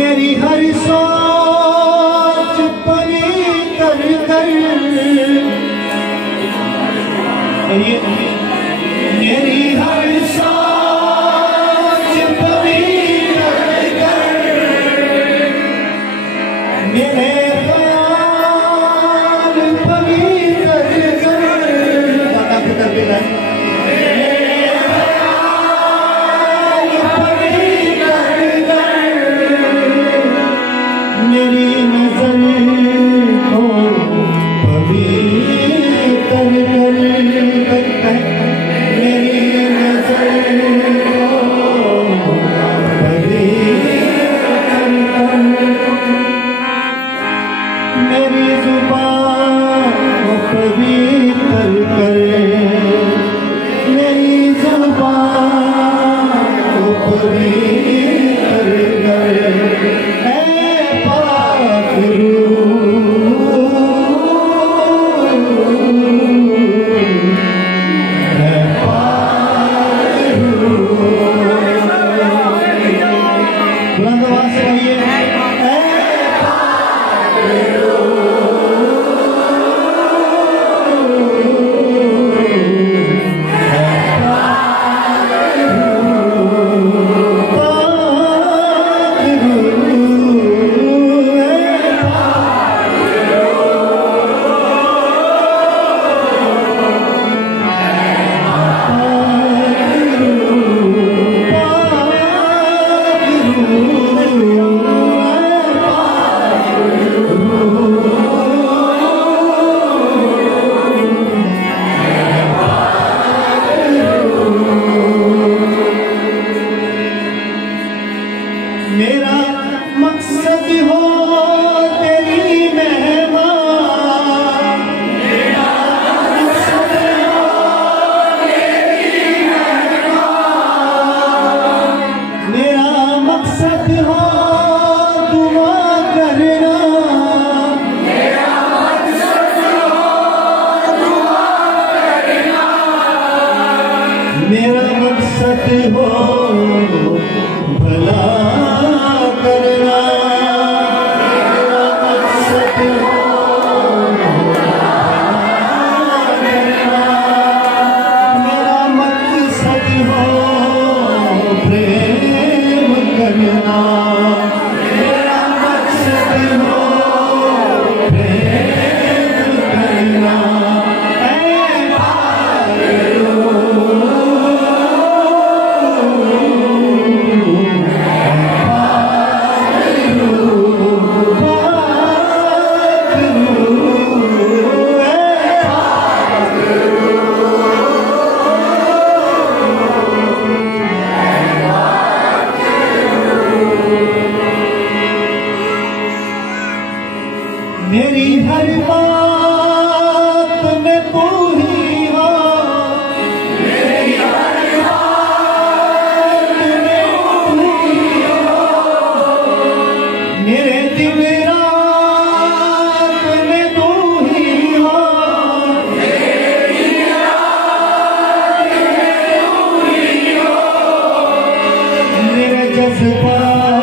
मेरी हर सोच परी कर कर, मेरी हर सोच परी कर कर, मेरे ख्याल परी कर कर, दादा पुत्र बिना मेरी नजर को पवित्र कर, मेरी नजर को पवित्र कर, मेरी जुबान को पवित्र कर, मेरी जुबान को पवित्र कर। मेरा मकसद हो तेरी मेहमान, मेरा मकसद हो तेरी मेहमान, मेरा मकसद हो दुआ करना, मेरा मकसद हो दुआ करना, मेरा मकसद हो भला करना, मेरा मकसद हो करना, मेरा मकसद हो प्रेम करना, मेरा मकसद हो प्रेम करना। मेरी हर बात में तू ही हो, मेरी हर बात में तू ही हो, मेरे दिन रात में तू ही हो, मेरे दिन रात में तू ही हो, मेरे जज्बात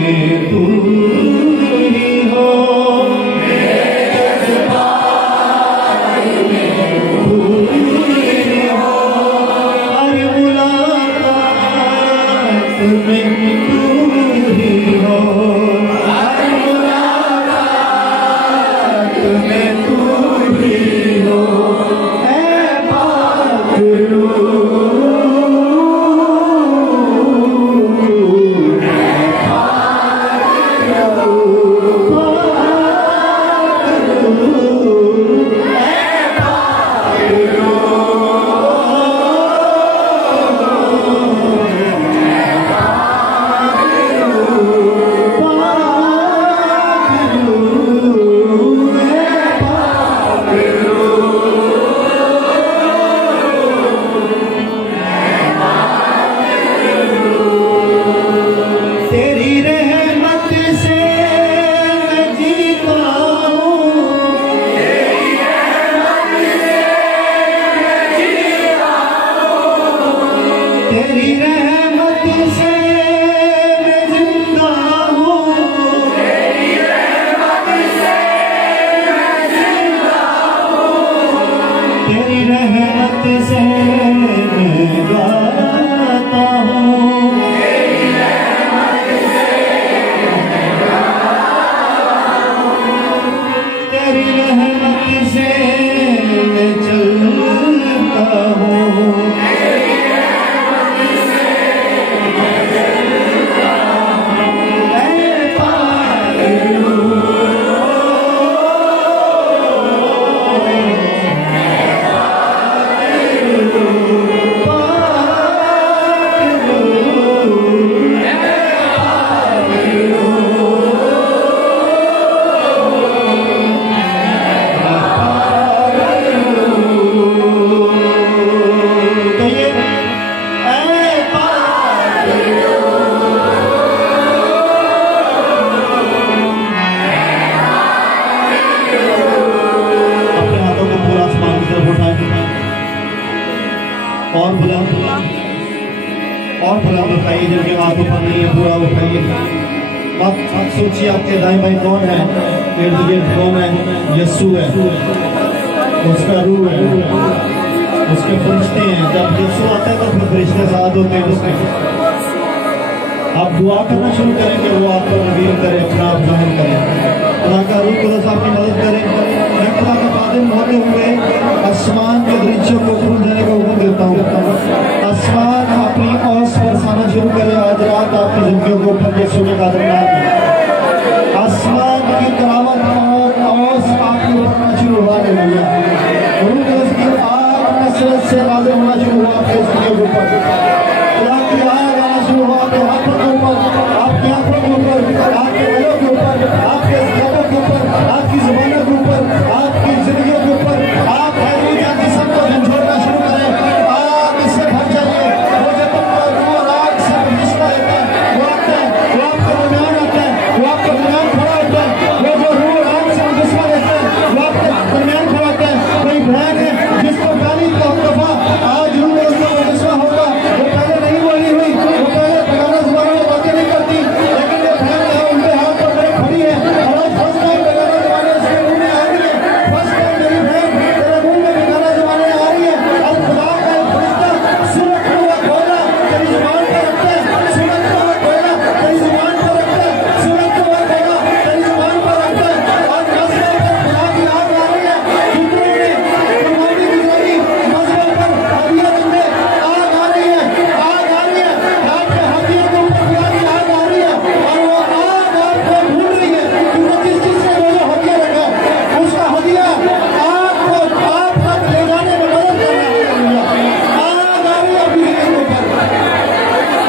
में तू ही हो, मेरे जज्बात तेरी रहमत से मैं गाता हूँ, तेरी रहमत से मैं गाता हूँ, तेरी रहमत से मैं चलता हूँ, तेरी रहमत से मैं चलता हूँ। ऐ पाक रूह, और बुलंद उठाइए, जिनके हाथ ऊपर नहीं है पूरा उठाइए। मत सोचिए आपके दाएं बाएं कौन है, इर्द गिर्द कौन है। यस्सु है, उसका रूह है, उसके फरिश्ते हैं। जब यस्सु आता है तो फिर फरिश्ते साथ होते हैं उसके। आप दुआ करना शुरू करेंगे, वो आप पर रिवील करे, अपना आप जाहिर करे। खुदा का रूह खुदा साहब की मदद करे। मैं खुदा का खादिम होते हुए आसमान के दृश्यों को खुल जाने का हुक्म देता हूँ। आसमान अपनी औस बरसाना शुरू करे आज रात आपकी जिंदगियों को ऊपर यीशु के खातिर नाम में। आसमान की तलावत और औस आपके ऊपर शुरू हुआ है। रूह कुदस की आग कसरत से नाज़िल होना शुरू हुआ आपके जिंदगियों के ऊपर। खुदा की आग आना शुरू हुआ आपके हाथों के ऊपर, आपकी आंखों के ऊपर, आपके गलों के ऊपर, आपके ज़बानों के ऊपर, आपकी ज़बानों के ऊपर, आपकी जिंदगियों के ऊपर। आप हालेलुया जिस्म को झंझोड़ना शुरू करें। आग इससे भर जाइए। वो जब रूह और आग से रिश्ता रहता है, वो आता है, वो आपका दरमियान आता है, वो आपका दरमियान खड़ा होता है। वो जो रूह और आग से रिश्ता रहता है, वो आपके दरमियान खड़ा होता है। कोई बहन है जिसको पहली दफा आज रूह और उसका रिश्ता होगा, वो पहले नहीं बोली हुई, वो पहले बेगाना ज़बानों में बातें नहीं करती, लेकिन ये बहन है उनके हाथ पर खड़ी है और आज फर्स्ट टाइम बेगाना ज़बानें उसके मुंह में आ रही है। फर्स्ट टाइम मेरी बहन तेरे मुंह में बेगाना ज़बानें आ रही है। अब खुदा का एक फरिश्ता सुरखता हुआ कोयला तेरी ज़ुबान पर रखता है, सुरखता हुआ कोयला तेरी ज़ुबान पर रखता है, सुरखता हुआ कोयला तेरी ज़ुबान पर रखता है। और मज़हब पर खुदा की आग आ रही है। दूसरों ने कुर्बानी गुजारी, मज़हब पर हदिया देंगे, आग आ रही है, आग आ रही है। आपके हदियों के ऊपर खुदा की आग आ रही है और वो आग आपको ढूंढ रही है, क्योंकि जिस जिसने वो जो हदिया रखा उसका हदिया आग को आप तक ले जाने में मदद करना है। आग आ रही है अभी के ऊपर,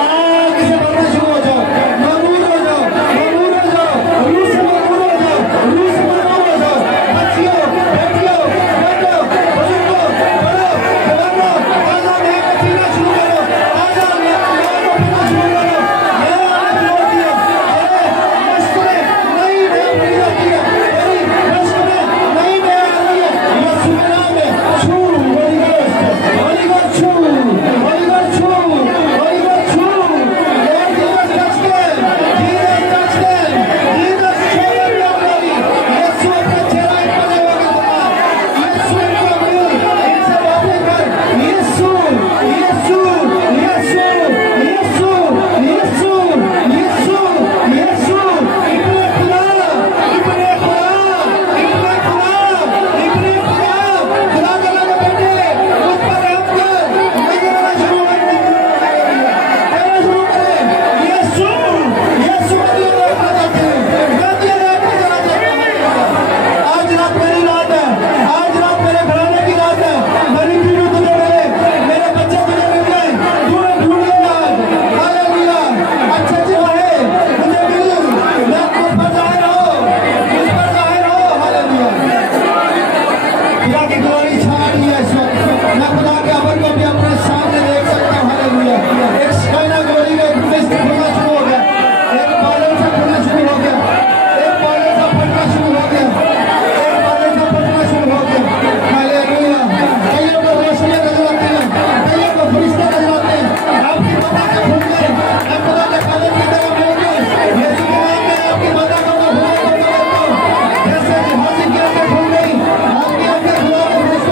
आग से भरना शुरू हो जाओ, मगरूर हो जाओ, मगरूर हो जाओ, रूह से मगरूर हो जाओ, रूह से मगरूर हो जाओ। बच्चियों बैठियो, बैठो, बुजुर्गों बड़ो, जवानों, आजा नया पसीना शुरू करो, आजा नया पसीना शुरू करो। नया आनंद होती है, अरे मस्त में नई नई होती है, अरे मस्त में नई नई आ रही है। यीशु के नाम में छू, होली गोश्त, होली गोश्त छू, होली गोश्त छू, होली गोश्त छू। Lord Jesus touch them, Jesus touch them, Jesus show them your glory। यीशु अपना चेहरा इन पर लगाओ, यीशु इनको मिल, इनसे बातें कर। यीशु, यीशु, यीशु, यीशु, यीशु, यीशु, यीशु। इब्ने खुदा, इब्ने खुदा, इब्ने खुदा, इब्ने खुदा। खुदा के लगे बैठे, उस पर रहम कर, नजर आना शुरू कर, कहना शुरू करें। यीशु, यीशु मदीना में खड़ा करते हैं, मदीना में खड़ा करते हैं। आज रात मेरी रात है, आज रात मेरे घराने की रात है। मेरी बीवी तुझे मिले, मेरे बच्चे तुझे मिल गए, तूने ढूंढ लिया। हालेलुया, अच्छे वाहे मुझे मिल, मैं तुझ पर जाहिर हो, मुझ पर जाहिर हो। हालेलुया, खुदा की ग्लोरी छा रही है इस वक्त। मैं खुदा के अमर को भी अपने सामने देख सकता हूँ। हालेलुया, एक स्काइना ग्लोरी का मिस्ट खुलना शुरू हो गया, एक बादल से खुलना शुरू हो गया, एक बादल से फटना शुरू हो गया, एक बादल से फटना शुरू हो गया। हालेलुया, कईयों को रोशनियां नजर आती हैं, कईयों को फरिश्ते नजर आते हैं। आपकी माता के खुल गए, मैं खुदा के खादिम की तरफ मिल गए। यीशु के नाम में आपकी माता को मैं खुदा को मिलाता हूँ। जैसे कि हाजिर की आंखें खुल गई, आपकी आंखें खुदा के फरिश्ते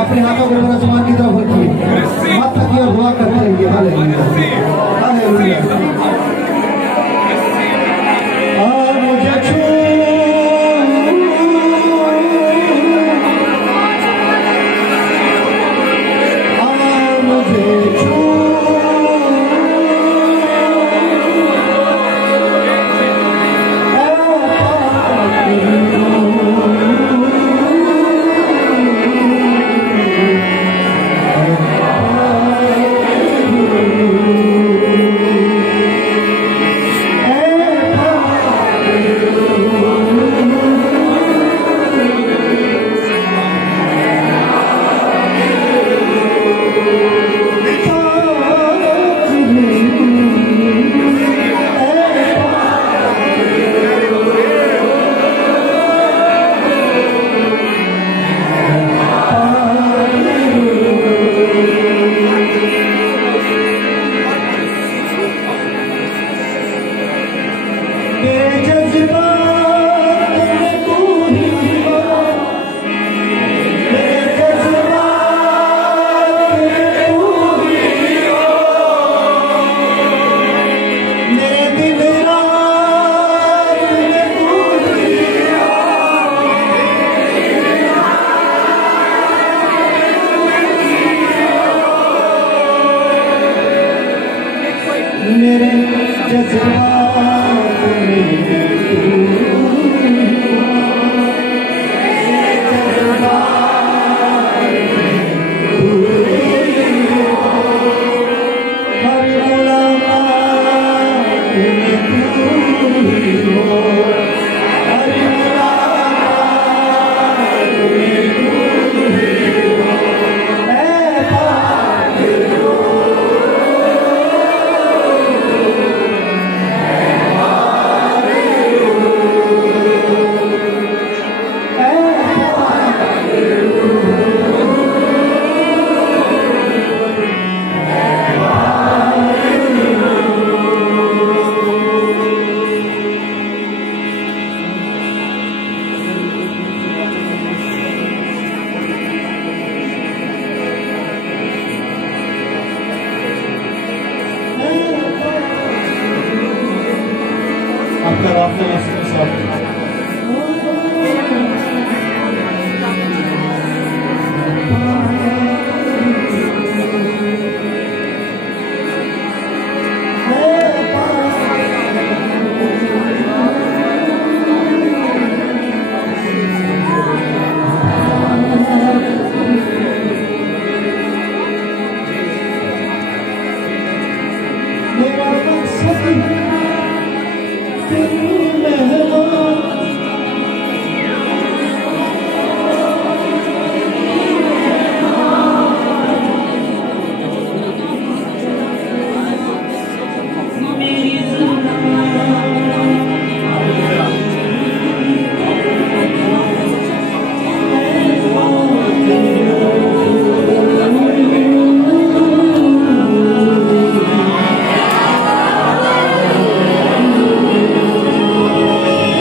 अपने हाथों को मेरा आसमान की तरफ रखिए, मत थकिए और दुआ करते रहिए। Hallelujah hallelujah. मुझे छू जज्बा